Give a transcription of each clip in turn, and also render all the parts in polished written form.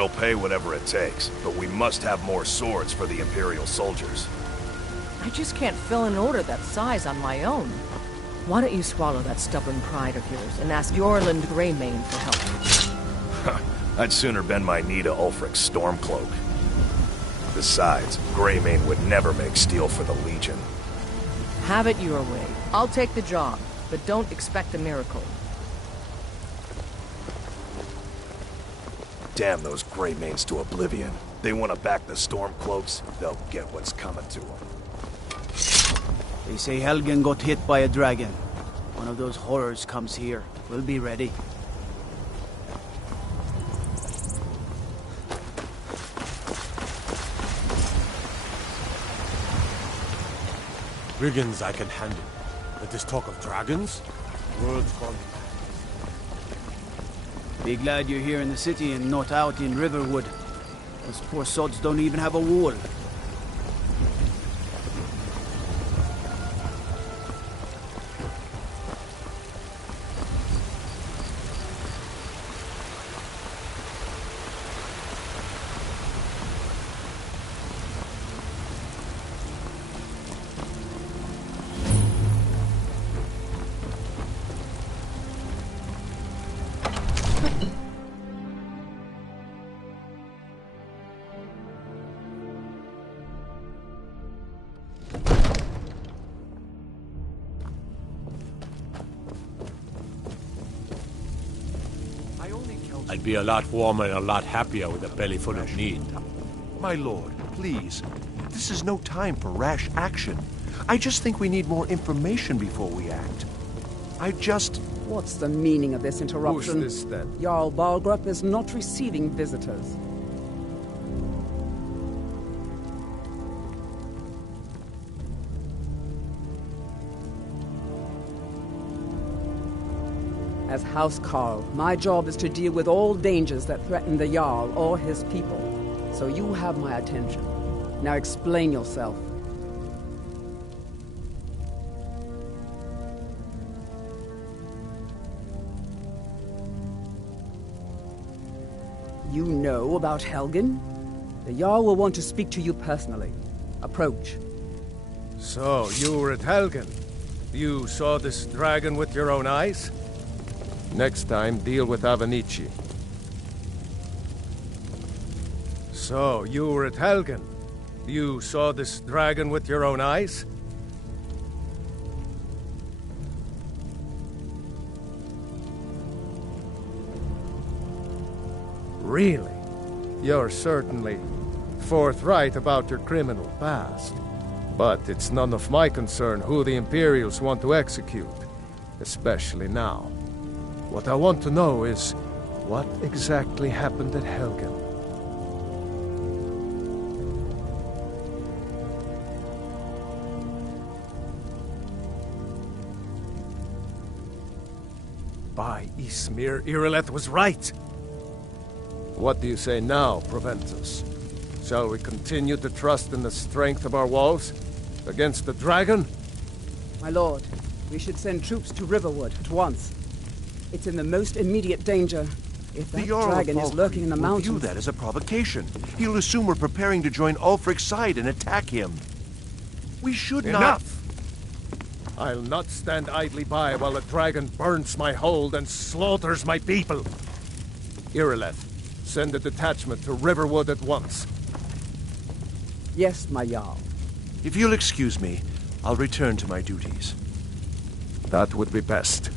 We'll pay whatever it takes, but we must have more swords for the Imperial soldiers. I just can't fill an order that size on my own. Why don't you swallow that stubborn pride of yours and ask Yorland Greymane for help? I'd sooner bend my knee to Ulfric's Stormcloak. Besides, Greymane would never make steel for the Legion. Have it your way. I'll take the job, but don't expect a miracle. Damn those Greymanes to oblivion. They want to back the Stormcloaks, they'll get what's coming to them. They say Helgen got hit by a dragon. One of those horrors comes here. We'll be ready. Brigands I can handle. But this talk of dragons? World's gone. Be glad you're here in the city and not out in Riverwood. Those poor sods don't even have a wall. I'd be a lot warmer and a lot happier with a belly full of meat. My lord, please. This is no time for rash action. I just think we need more information before we act. What's the meaning of this interruption? Who's this, then? Jarl Balgrup is not receiving visitors. As House Carl, my job is to deal with all dangers that threaten the Jarl or his people. So you have my attention. Now explain yourself. You know about Helgen? The Jarl will want to speak to you personally. Approach. So, you were at Helgen. You saw this dragon with your own eyes? Next time, deal with Avenici. So, you were at Helgen. You saw this dragon with your own eyes? Really? You're certainly forthright about your criminal past. But it's none of my concern who the Imperials want to execute, especially now. What I want to know is, what exactly happened at Helgen? By Ysmir, Irileth was right! What do you say now, Proventus? Shall we continue to trust in the strength of our walls? Against the dragon? My lord, we should send troops to Riverwood at once. It's in the most immediate danger. If that dragon is lurking in the mountains... He'll view that as a provocation. He'll assume we're preparing to join Ulfric's side and attack him. We should not... Enough! I'll not stand idly by while a dragon burns my hold and slaughters my people. Irileth, send a detachment to Riverwood at once. Yes, my Jarl. If you'll excuse me, I'll return to my duties. That would be best.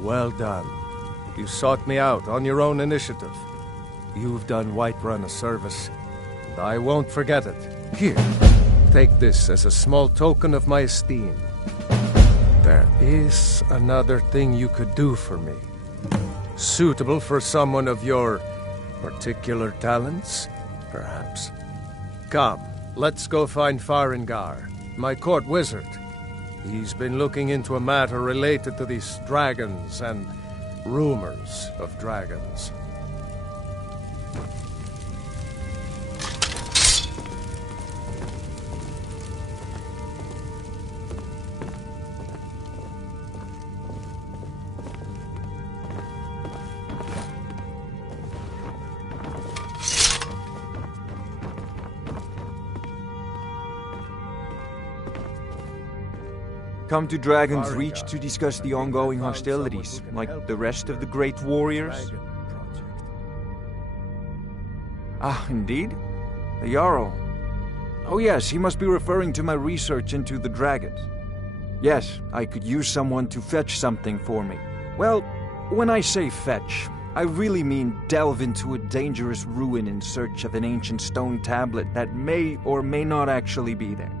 Well done. You sought me out on your own initiative. You've done Whiterun a service, and I won't forget it. Here, take this as a small token of my esteem. There is another thing you could do for me. Suitable for someone of your particular talents, perhaps. Come, let's go find Farengar, my court wizard. He's been looking into a matter related to these dragons and rumors of dragons. Come to Dragon's Reach to discuss the ongoing hostilities, like the rest of the great warriors? Ah, indeed? The Jarl. Oh yes, he must be referring to my research into the dragons. Yes, I could use someone to fetch something for me. Well, when I say fetch, I really mean delve into a dangerous ruin in search of an ancient stone tablet that may or may not actually be there.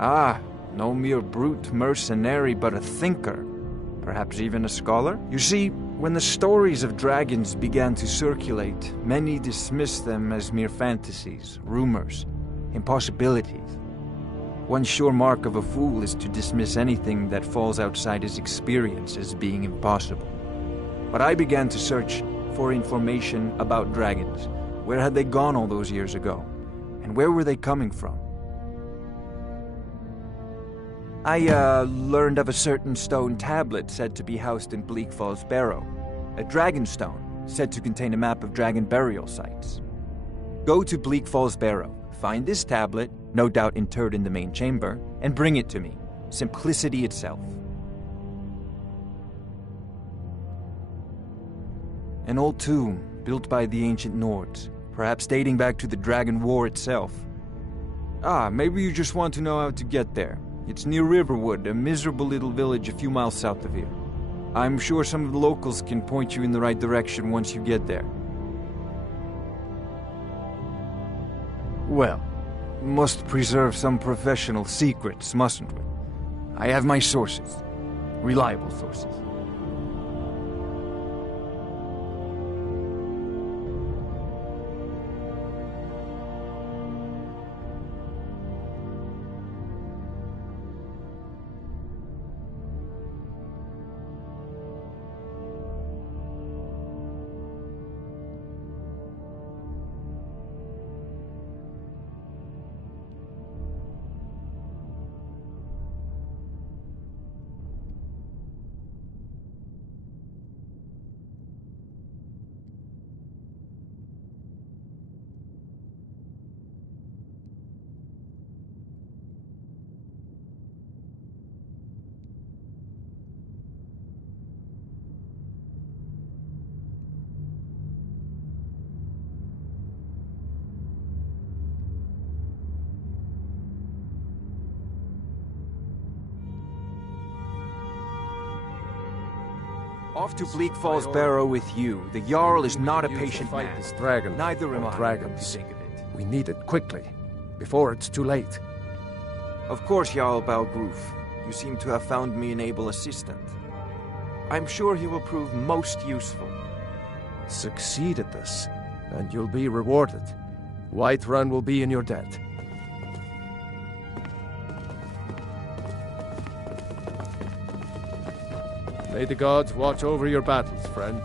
Ah, no mere brute mercenary, but a thinker. Perhaps even a scholar? You see, when the stories of dragons began to circulate, many dismissed them as mere fantasies, rumors, impossibilities. One sure mark of a fool is to dismiss anything that falls outside his experience as being impossible. But I began to search for information about dragons. Where had they gone all those years ago? And where were they coming from? I learned of a certain stone tablet said to be housed in Bleak Falls Barrow. A dragon stone, said to contain a map of dragon burial sites. Go to Bleak Falls Barrow, find this tablet, no doubt interred in the main chamber, and bring it to me. Simplicity itself. An old tomb, built by the ancient Nords, perhaps dating back to the Dragon War itself. Ah, maybe you just want to know how to get there. It's near Riverwood, a miserable little village a few miles south of here. I'm sure some of the locals can point you in the right direction once you get there. Well, must preserve some professional secrets, mustn't we? I have my sources. Reliable sources. Off to Bleak Falls Barrow with you. The Jarl is not a patient man. This dragon. Neither am I. Dragons. Think of it. We need it quickly, before it's too late. Of course, Jarl Balgroof. You seem to have found me an able assistant. I'm sure he will prove most useful. Succeed at this, and you'll be rewarded. Whiterun will be in your debt. May the gods watch over your battles, friend.